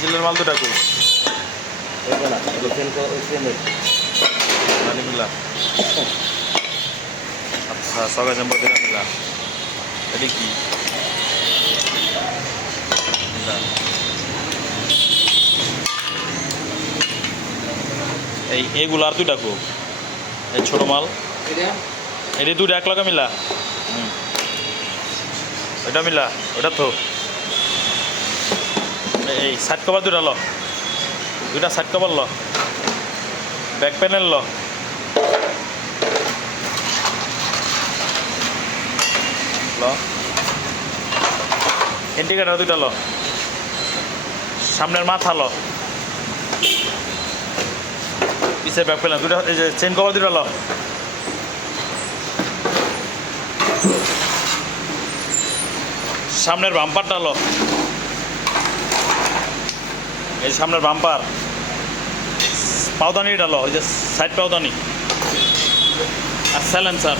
ইঞ্জিনের মাল দুটা কই? আচ্ছা নম্বর দিলা মিলা এটা কি? এই এইগুলো আর দুইটা কো এই ছোট মাল। এটা? এটি দুটো এক লগে মিলা? হুম। ওইটা মিলা? ওটা তো? এই- সাইড কভার দুটা ল। দুটা সাইড কভার ল। ব্যাক প্যানেল ল। ইন্ডিকেটার দুইটা ল। সামনের মাথা ল। পিছের ব্যাক প্যানেল দুটা এই যে চেন কভার দুটা ল। সামনের বাম্পারটা লো। এই সামনের বাম্পার পাউদানিটা লো ওই যে সাইড পাউদানি আর স্যালেন্সার